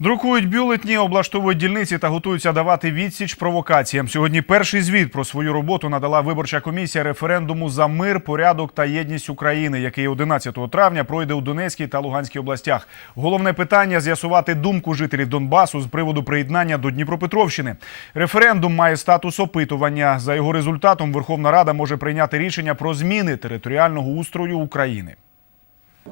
Друкують бюлетні, облаштовують дільниці та готуються давати відсіч провокаціям. Сьогодні перший звіт про свою роботу надала виборча комісія референдуму за мир, порядок та єдність України, який 11 травня пройде у Донецькій та Луганській областях. Головне питання з'ясувати думку жителів Донбасу з приводу приєднання до Дніпропетровщини. Референдум має статус опитування. За його результатом Верховна Рада може прийняти рішення про зміни територіального устрою України.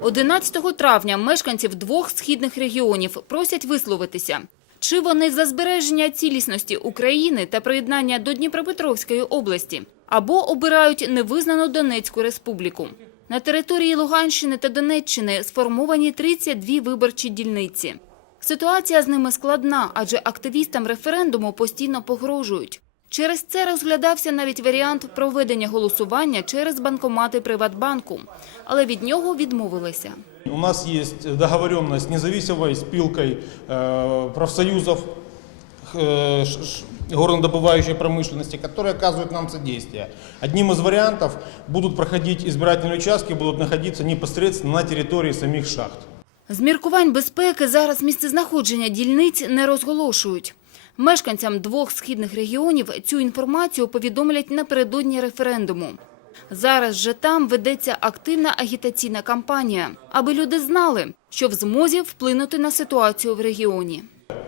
11 травня мешканців двох східних регіонів просять висловитися. Чи вони за збереження цілісності України та приєднання до Дніпропетровської області, або обирають невизнану Донецьку республіку. На території Луганщини та Донеччини сформовані 32 виборчі дільниці. Ситуація з ними складна, адже активістам референдуму постійно погрожують. Через це розглядався навіть варіант проведення голосування через банкомати Приватбанку, але від нього відмовилися. У нас есть договоренность с независимой спилкой э, профсоюзов э, ш- ш- горнодобывающей промышленности, которые оказывают нам содействие. Одним из вариантов будут проходить избирательные участки, будут находиться непосредственно на территории самих шахт. З міркувань безпеки зараз місцезнаходження дільниць не розголошують. Мешканцям двох східних регіонів цю інформацію повідомлять напередодні референдуму. Зараз же там ведеться активна агітаційна кампанія, аби люди знали, що в змозі вплинути на ситуацію в регіоні.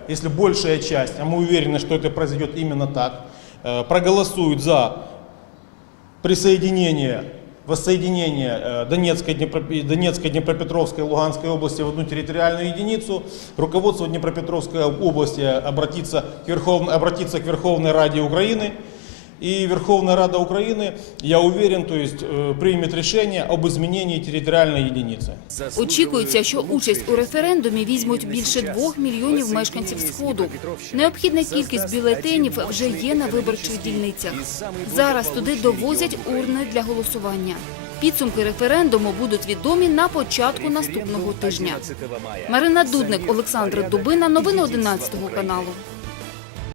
Если большая часть, а мы уверены, что это произойдет именно так, э, проголосуют за присоединение, воссоединение э, Донецкой, Донецкой, Днепропетровской, Луганской области в одну территориальную единицу, руководство Днепропетровской области обратится к, Верховной, обратится к Верховной Раде Украины, и Верховная Рада Украины, я уверен, то есть, э, примет решение об изменении территориальной единицы. Очікується, що участь у референдумі візьмуть більше двох мільйонів мешканців Сходу. Необхідна кількість бюлетенів вже є на виборчих дільницях. Зараз туди довозять урни для голосування. Підсумки референдуму будуть відомі на початку наступного тижня. Марина Дудник, Олександр Дубина. Новини 11 каналу.